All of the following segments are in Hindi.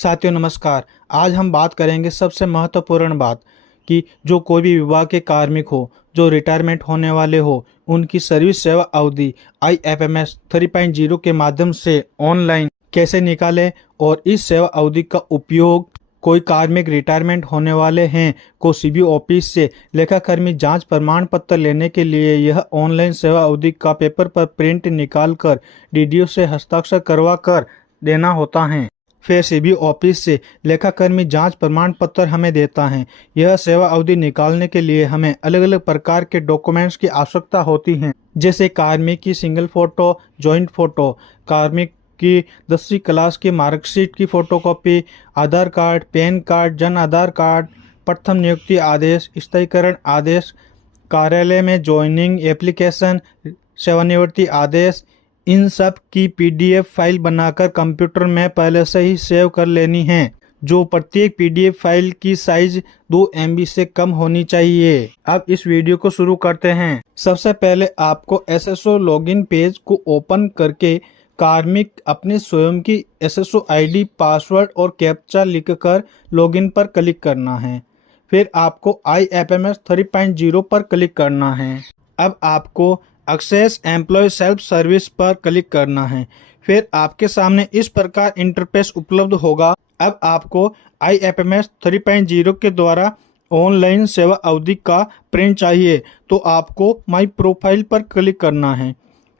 साथियों नमस्कार। आज हम बात करेंगे सबसे महत्वपूर्ण बात कि जो कोई भी विभाग के कार्मिक हो, जो रिटायरमेंट होने वाले हो, उनकी सर्विस सेवा अवधि IFMS 3.0 के माध्यम से ऑनलाइन कैसे निकालें और इस सेवा अवधि का उपयोग कोई कार्मिक रिटायरमेंट होने वाले हैं को CBO ऑफिस से लेखाकर्मी जांच प्रमाण पत्र लेने के लिए यह ऑनलाइन सेवा अवधि का पेपर पर प्रिंट निकाल कर DDO से हस्ताक्षर करवा कर देना होता है। फिर CBO ऑफिस से लेखाकर्मी जांच प्रमाण पत्र हमें देता है। यह सेवा अवधि निकालने के लिए हमें अलग अलग प्रकार के डॉक्यूमेंट्स की आवश्यकता होती है, जैसे कार्मिक की सिंगल फोटो, जॉइंट फोटो, कार्मिक की 10वीं क्लास की मार्कशीट की फोटोकॉपी, आधार card, pan card, Jan Aadhaar card, प्रथम नियुक्ति आदेश, स्थायीकरण आदेश, कार्यालय में ज्वाइनिंग एप्लीकेशन, सेवानिवृत्ति आदेश, इन सब की PDF फाइल बनाकर कंप्यूटर में पहले से ही सेव कर लेनी है, जो प्रत्येक PDF फाइल की साइज 2 MB से कम होनी चाहिए। अब इस वीडियो को शुरू करते हैं। सबसे पहले आपको SSO लॉगिन पेज को ओपन करके कार्मिक अपने स्वयं की SSO ID, पासवर्ड और कैप्चा लिखकर लॉगिन पर क्लिक करना है। फिर आपको IFMS 3.0 पर क्लिक करना है। अब आपको एक्सेस एम्प्लॉय सेल्फ सर्विस पर क्लिक करना है। फिर आपके सामने इस प्रकार इंटरफेस उपलब्ध होगा। अब आपको IFMS 3.0 के द्वारा ऑनलाइन सेवा अवधि का प्रिंट चाहिए, तो आपको माई प्रोफाइल पर क्लिक करना है।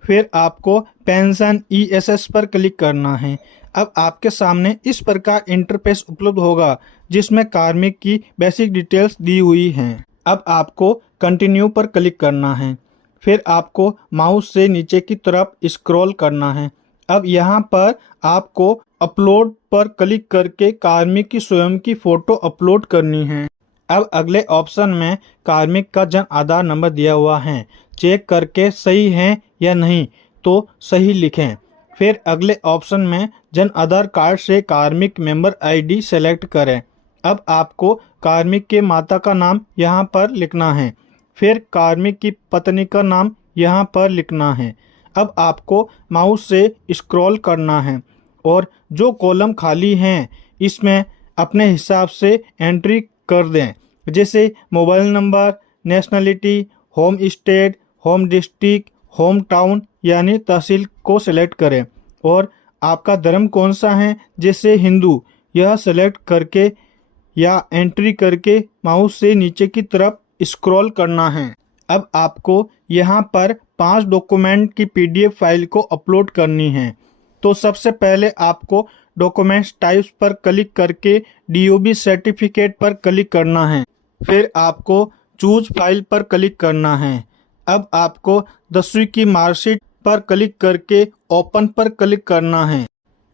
फिर आपको पेंशन ESS पर क्लिक करना है। अब आपके सामने इस प्रकार इंटरफेस उपलब्ध होगा, जिसमें कार्मिक की बेसिक डिटेल्स दी हुई हैं। अब आपको कंटिन्यू पर क्लिक करना है। फिर आपको माउस से नीचे की तरफ स्क्रॉल करना है। अब यहाँ पर आपको अपलोड पर क्लिक करके कार्मिक की स्वयं की फोटो अपलोड करनी है। अब अगले ऑप्शन में कार्मिक का जन आधार नंबर दिया हुआ है, चेक करके सही है या नहीं तो सही लिखें। फिर अगले ऑप्शन में जन आधार कार्ड से कार्मिक मेंबर ID सेलेक्ट करें। अब आपको कार्मिक के माता का नाम यहाँ पर लिखना है। फिर कार्मिक की पत्नी का नाम यहाँ पर लिखना है। अब आपको माउस से स्क्रॉल करना है और जो कॉलम खाली हैं इसमें अपने हिसाब से एंट्री कर दें, जैसे mobile number, nationality, home state, home district, home town यानी तहसील को सिलेक्ट करें और आपका धर्म कौन सा है, जैसे हिंदू, यह सेलेक्ट करके या एंट्री करके माउस से नीचे की तरफ स्क्रॉल करना है। अब आपको यहाँ पर 5 डॉक्यूमेंट की PDF फाइल को अपलोड करनी है। तो सबसे पहले आपको डॉक्यूमेंट्स टाइप्स पर क्लिक करके DOB सर्टिफिकेट पर क्लिक करना है। फिर आपको चूज फाइल पर क्लिक करना है। अब आपको 10वीं की मार्कशीट पर क्लिक करके ओपन पर क्लिक करना है।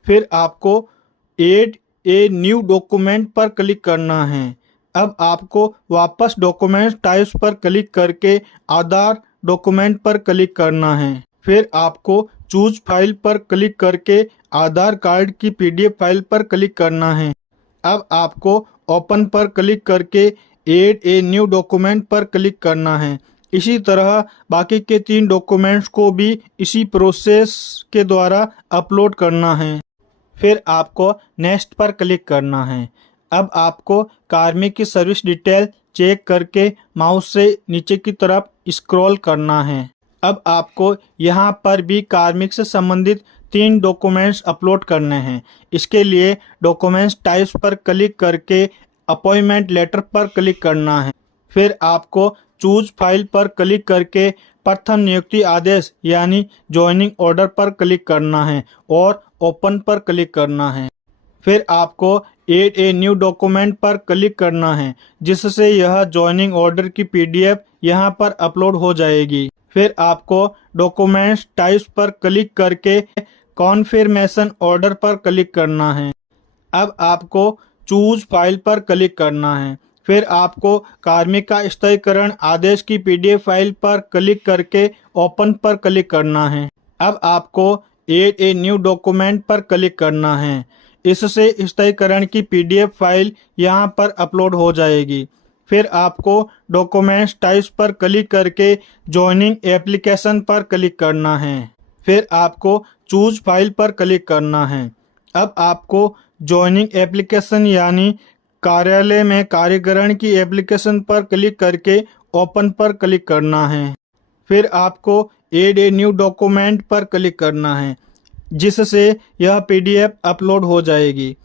फिर आपको ऐड ए न्यू डॉक्यूमेंट पर क्लिक करना है। अब आपको वापस डॉक्यूमेंट टाइप्स पर क्लिक करके आधार डॉक्यूमेंट पर क्लिक करना है। फिर आपको चूज फाइल पर क्लिक करके आधार कार्ड की PDF फाइल पर क्लिक करना है। अब आपको ओपन पर क्लिक करके ऐड ए न्यू डॉक्यूमेंट पर क्लिक करना है। इसी तरह बाकी के 3 डॉक्यूमेंट्स को भी इसी प्रोसेस के द्वारा अपलोड करना है। फिर आपको नेक्स्ट पर क्लिक करना है। अब आपको कार्मिक की सर्विस डिटेल चेक करके माउस से नीचे की तरफ स्क्रॉल करना है। अब आपको यहाँ पर भी कार्मिक से संबंधित 3 डॉक्यूमेंट्स अपलोड करने हैं। इसके लिए डॉक्यूमेंट्स टाइप्स पर क्लिक करके अपॉइंटमेंट लेटर पर क्लिक करना है। फिर आपको चूज फाइल पर क्लिक करके प्रथम नियुक्ति आदेश यानी ज्वाइनिंग ऑर्डर पर क्लिक करना है और ओपन पर क्लिक करना है। फिर आपको ऐड ए न्यू डॉक्यूमेंट पर क्लिक करना है, जिससे यह ज्वाइनिंग ऑर्डर की PDF यहाँ पर अपलोड हो जाएगी। फिर आपको डॉक्यूमेंट्स टाइप्स पर क्लिक करके कॉन्फर्मेशन ऑर्डर पर क्लिक करना है। अब आपको चूज फाइल पर क्लिक करना है। फिर आपको कार्मिक का स्थायीकरण आदेश की PDF फाइल पर क्लिक करके ओपन पर क्लिक करना है। अब आपको ऐड ए न्यू डॉक्यूमेंट पर क्लिक करना है। इससे स्थायीकरण की PDF फाइल यहाँ पर अपलोड हो जाएगी। फिर आपको डॉक्यूमेंट्स टाइप्स पर क्लिक करके ज्वाइनिंग एप्लीकेशन पर क्लिक करना है। फिर आपको चूज फाइल पर क्लिक करना है। अब आपको ज्वाइनिंग एप्लीकेशन यानी कार्यालय में कार्यकरण की एप्लीकेशन पर क्लिक करके ओपन पर क्लिक करना है। फिर आपको ऐड ए न्यू डॉक्यूमेंट पर क्लिक करना है, जिससे यह पीडीएफ अपलोड हो जाएगी।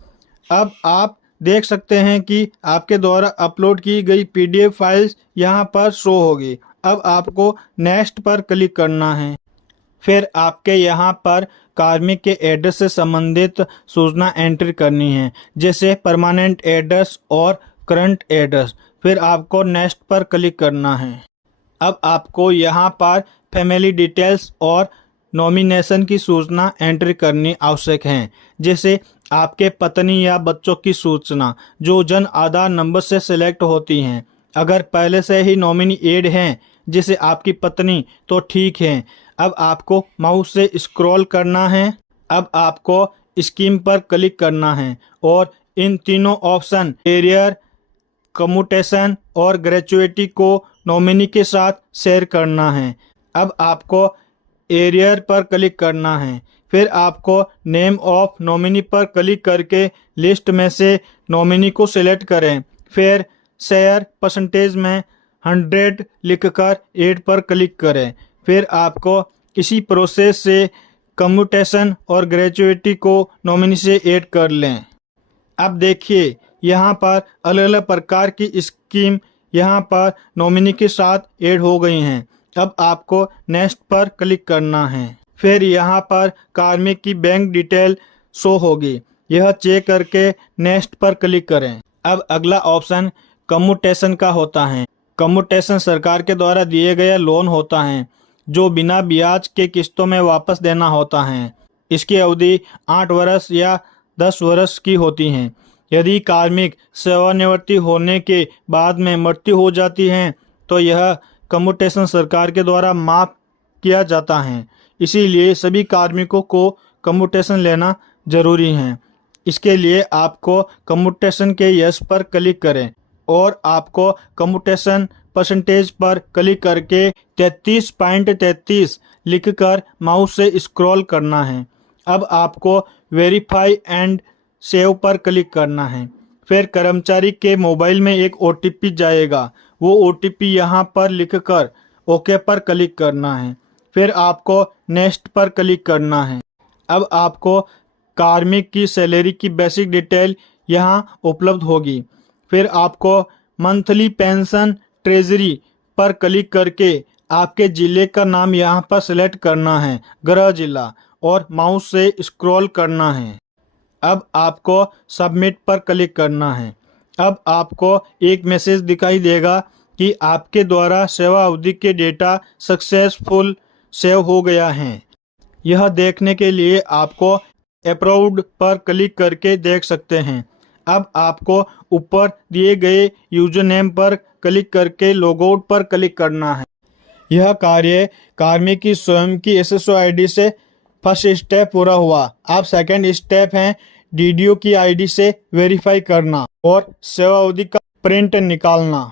अब आप देख सकते हैं कि आपके द्वारा अपलोड की गई पीडीएफ फाइल्स यहाँ पर शो होगी। अब आपको नेक्स्ट पर क्लिक करना है। फिर आपके यहाँ पर कार्मिक के एड्रेस से संबंधित सूचना एंट्री करनी है, जैसे परमानेंट एड्रेस और करंट एड्रेस। फिर आपको नेक्स्ट पर क्लिक करना है। अब आपको यहाँ पर फैमिली डिटेल्स और नॉमिनेशन की सूचना एंट्री करनी आवश्यक है, जैसे आपके पत्नी या बच्चों की सूचना जो जन आधार नंबर से सिलेक्ट होती हैं। अगर पहले से ही नॉमिनी ऐड हैं, जैसे आपकी पत्नी, तो ठीक है। अब आपको माउस से स्क्रॉल करना है। अब आपको स्कीम पर क्लिक करना है और इन तीनों ऑप्शन एरियर, कम्यूटेशन और ग्रेचुइटी को नॉमिनी के साथ शेयर करना है। अब आपको एरियर पर क्लिक करना है। फिर आपको नेम ऑफ नॉमिनी पर क्लिक करके लिस्ट में से नॉमिनी को सिलेक्ट करें। फिर शेयर परसेंटेज में 100 लिखकर ऐड पर क्लिक करें। फिर आपको इसी प्रोसेस से कम्यूटेशन और ग्रेचुइटी को नॉमिनी से ऐड कर लें। अब देखिए यहाँ पर अलग अलग प्रकार की स्कीम यहाँ पर नॉमिनी के साथ ऐड हो गई हैं। अब आपको नेक्स्ट पर क्लिक करना है। फिर यहाँ पर कार्मिक की बैंक डिटेल शो होगी, यह चेक करके नेक्स्ट पर क्लिक करें। अब अगला ऑप्शन कम्यूटेशन का होता है। कम्यूटेशन सरकार के द्वारा दिए गए लोन होता है जो बिना ब्याज के किस्तों में वापस देना होता है। इसकी अवधि 8 वर्ष या 10 वर्ष की होती है। यदि कार्मिक सेवानिवृत्ति होने के बाद में मृत्यु हो जाती है तो यह कम्यूटेशन सरकार के द्वारा माफ किया जाता है। इसीलिए सभी कार्मिकों को कम्यूटेशन लेना जरूरी है। इसके लिए आपको कम्यूटेशन के यस पर क्लिक करें और आपको कम्यूटेशन परसेंटेज पर क्लिक करके 33.33 लिखकर माउस से स्क्रॉल करना है। अब आपको वेरीफाई एंड सेव पर क्लिक करना है। फिर कर्मचारी के मोबाइल में एक ओटीपी जाएगा, वो ओटीपी यहाँ पर लिखकर ओके पर क्लिक करना है। फिर आपको नेक्स्ट पर क्लिक करना है। अब आपको कार्मिक की सैलरी की बेसिक डिटेल यहाँ उपलब्ध होगी। फिर आपको मंथली पेंशन ट्रेजरी पर क्लिक करके आपके ज़िले का नाम यहाँ पर सिलेक्ट करना है, गृह जिला, और माउस से स्क्रॉल करना है। अब आपको सबमिट पर क्लिक करना है। अब आपको एक मैसेज दिखाई देगा कि आपके द्वारा सेवा अवधि के डेटा सक्सेसफुल सेव हो गया है। यह देखने के लिए आपको अप्रूव्ड पर क्लिक करके देख सकते हैं। अब आपको ऊपर दिए गए यूजर नेम पर क्लिक करके लॉगआउट पर क्लिक करना है। यह कार्य कार्मिक की स्वयं की एसएसओ आईडी से फर्स्ट स्टेप पूरा हुआ। अब सेकंड स्टेप है डीडीओ की आईडी से वेरीफाई करना और सेवा अवधि का प्रिंट निकालना।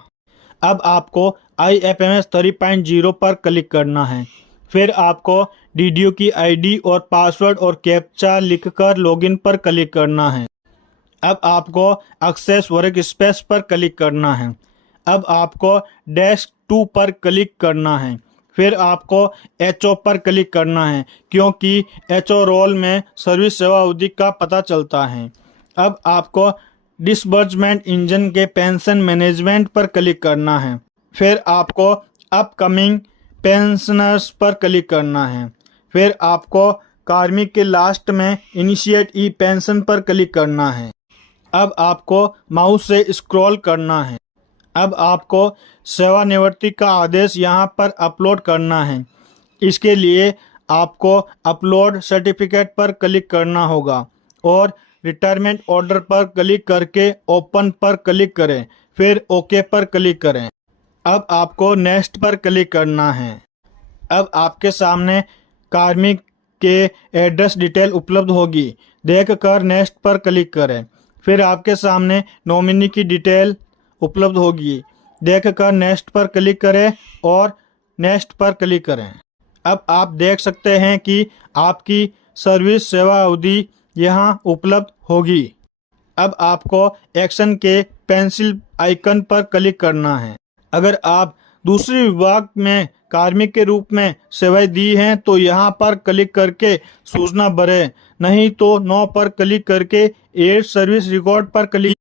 अब आपको IFMS 3.0 पर क्लिक करना है। फिर आपको डीडीओ की आईडी और पासवर्ड और कैप्चा लिखकर लॉगिन पर क्लिक करना है। अब आपको एक्सेस वर्क स्पेस पर क्लिक करना है। अब आपको डेस्क 2 पर क्लिक करना है। फिर आपको HO पर क्लिक करना है, क्योंकि HO रोल में सर्विस सेवा अवधि का पता चलता है। अब आपको डिसबर्समेंट इंजन के पेंशन मैनेजमेंट पर क्लिक करना है। फिर आपको अपकमिंग पेंशनर्स पर क्लिक करना है। फिर आपको कार्मिक के लास्ट में इनिशिएट ई पेंशन पर क्लिक करना है। अब आपको माउस से स्क्रॉल करना है। अब आपको सेवानिवृत्ति का आदेश यहाँ पर अपलोड करना है। इसके लिए आपको अपलोड सर्टिफिकेट पर क्लिक करना होगा और रिटायरमेंट ऑर्डर पर क्लिक करके ओपन पर क्लिक करें। फिर ओके पर क्लिक करें। अब आपको नेक्स्ट पर क्लिक करना है। अब आपके सामने कार्मिक के एड्रेस डिटेल उपलब्ध होगी, देखकर नेक्स्ट पर क्लिक करें। फिर आपके सामने नॉमिनी की डिटेल उपलब्ध होगी, देखकर नेक्स्ट पर क्लिक करें और नेक्स्ट पर क्लिक करें। अब आप देख सकते हैं कि आपकी सर्विस सेवा अवधि यहाँ उपलब्ध होगी। अब आपको एक्शन के पेंसिल आइकन पर क्लिक करना है। अगर आप दूसरे विभाग में कार्मिक के रूप में सेवाएं दी हैं तो यहाँ पर क्लिक करके सूचना भरें, नहीं तो नो पर क्लिक करके एड सर्विस रिकॉर्ड पर क्लिक